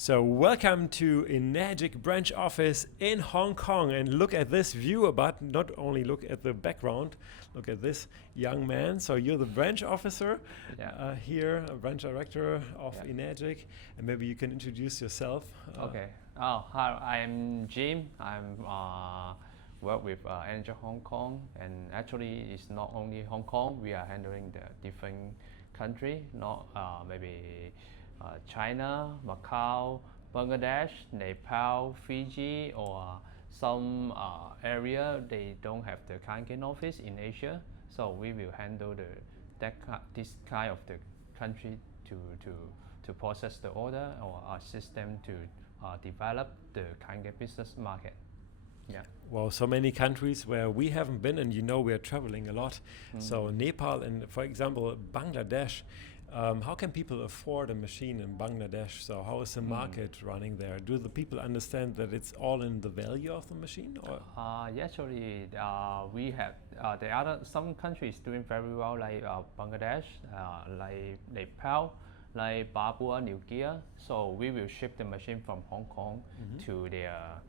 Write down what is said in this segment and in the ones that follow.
So welcome to ENAGIC branch office in Hong Kong, and look at this view, but not only look at the background, look at this young man. So you're the branch officer here, a branch director of ENAGIC, and maybe you can introduce yourself. Okay. Oh, hi, I'm Jim. I'm work with ENAGIC Hong Kong, and actually it's not only Hong Kong. We are handling the different country, not maybe China, Macau, Bangladesh, Nepal, Fiji, or some area they don't have the Kangen office in Asia. So we will handle this kind of the country to process the order or assist them to develop the Kangen business market. Yeah. Well, so many countries where we haven't been, and we are traveling a lot. So Nepal and, for example, Bangladesh. How can people afford a machine in Bangladesh? So how is the market running there? Do the people understand that it's all in the value of the machine? Or? Actually, we have some countries doing very well, like Bangladesh, like Nepal, like Papua New Guinea. So we will ship the machine from Hong Kong to their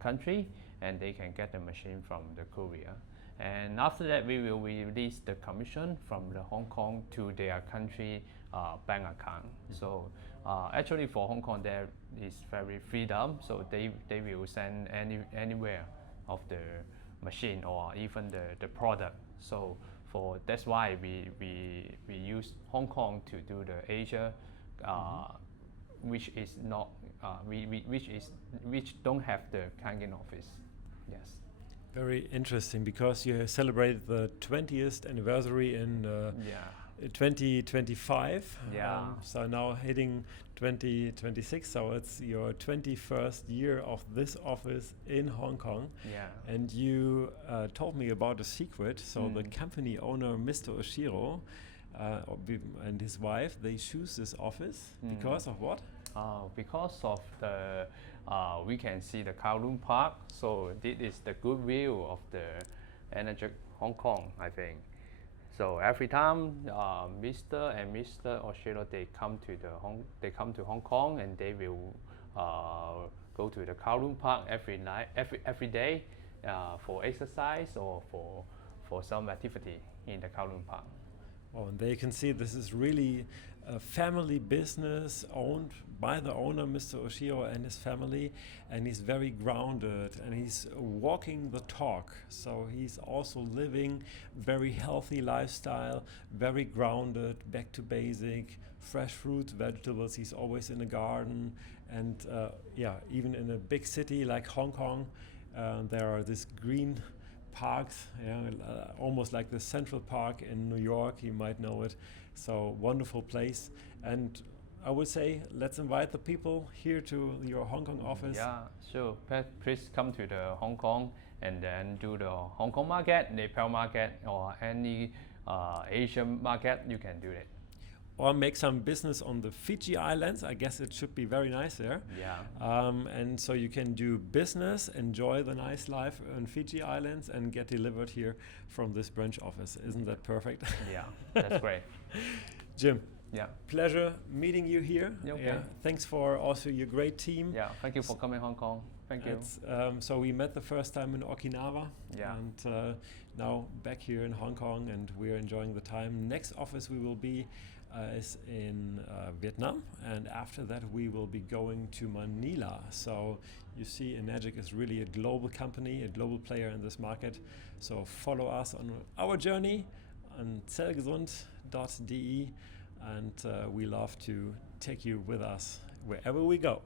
country, and they can get the machine from the courier. And after that, we will release the commission from the Hong Kong to their country bank account. So actually for Hong Kong, there is very freedom. So they will send anywhere of the machine or even the product. So that's why we use Hong Kong to do the Asia, which is not which don't have the Kangen office. Yes. Very interesting, because you celebrated the 20th anniversary in 2025. So now hitting 2026. So it's your 21st year of this office in Hong Kong. Yeah. And you told me about a secret. So the company owner, Mr. Oshiro, and his wife, they choose this office because of what? Because of the we can see the Kowloon Park, so this is the good view of the ENAGIC Hong Kong, I think. So every time Mr. and Mr. Oshiro they come to Hong Kong, and they will go to the Kowloon Park every day for exercise or for some activity in the Kowloon Park. Oh, and they can see this is really a family business owned by the owner, Mr. Oshiro, and his family, and he's very grounded, and he's walking the talk. So he's also living very healthy lifestyle, very grounded, back to basic, fresh fruits, vegetables. He's always in the garden, and even in a big city like Hong Kong, there are these green parks, almost like the Central Park in New York. You might know it. So wonderful place. And I would say, let's invite the people here to your Hong Kong office. Yeah, sure. Please come to the Hong Kong and then do the Hong Kong market, Nepal market, or any Asian market. You can do it. Or make some business on the Fiji Islands. I guess it should be very nice there. Yeah. And so you can do business, enjoy the nice life on Fiji Islands, and get delivered here from this branch office. Isn't that perfect? Yeah, that's great. Jim. Yeah. Pleasure meeting you here. Okay. Yeah. Thanks for also your great team. Yeah. Thank you for coming Hong Kong. Thank you. So we met the first time in Okinawa. Yeah. And now back here in Hong Kong, and we're enjoying the time. Next office we will be is in Vietnam, and after that we will be going to Manila. So you see, ENAGIC is really a global company, a global player in this market. So follow us on our journey on zellgesund.de, and we love to take you with us wherever we go.